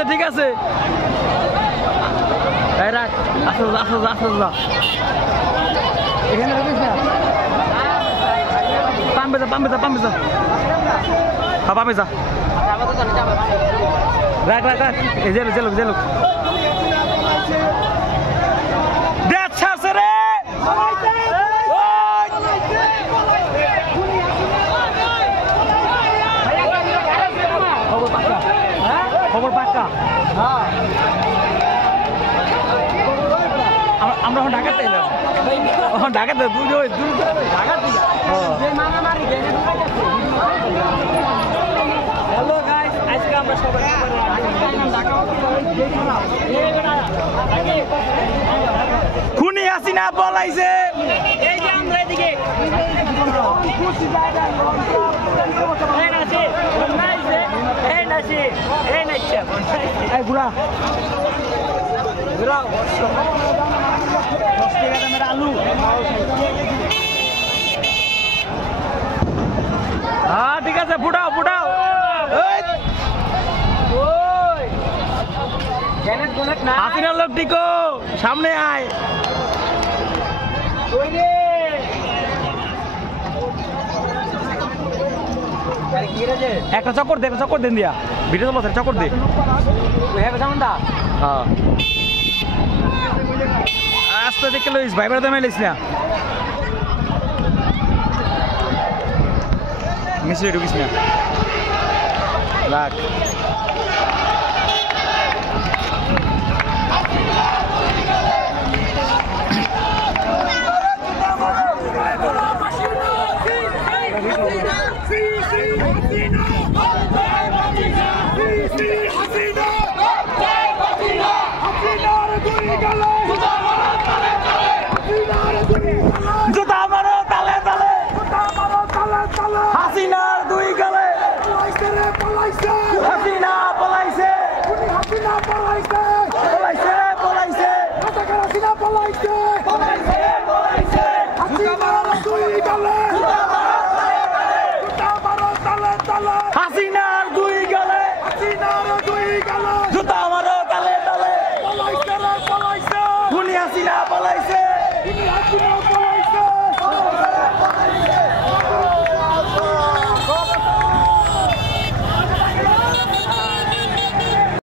আছে ঠিক আছে এই রাখ আসল এখানে রাখিস না পাম্পে যা হ্যাঁ পাম্পে যা রাখ এই যে লোক দেখ ছাড়ছে রে খবর পাক্কা হ্যাঁ আমরা ঢাকাতে এলাম ঢাকাতে দূর ঢাকাতে হ্যালো গাইস আজকে আমরা সবাই খুনি হাসিনা পলাইছে এই যে আমরা এদিকে এই গুড়া আলু হ্যাঁ ঠিক আছে ফুটাও হাসিনার লোক টিকো সামনে আয় একটা চক্কর দেন দিয়া ভিডিও চলো চক্কর দে হ্যাঁ আস্তে দেখে লইস ভাই বেড়াতে মেলিস না মিশে ঢুকিস না রাখ জুতা মারো তালে হাসিনার দুই গালে হাসিনা পলাইছে হাসিনা পলাইছে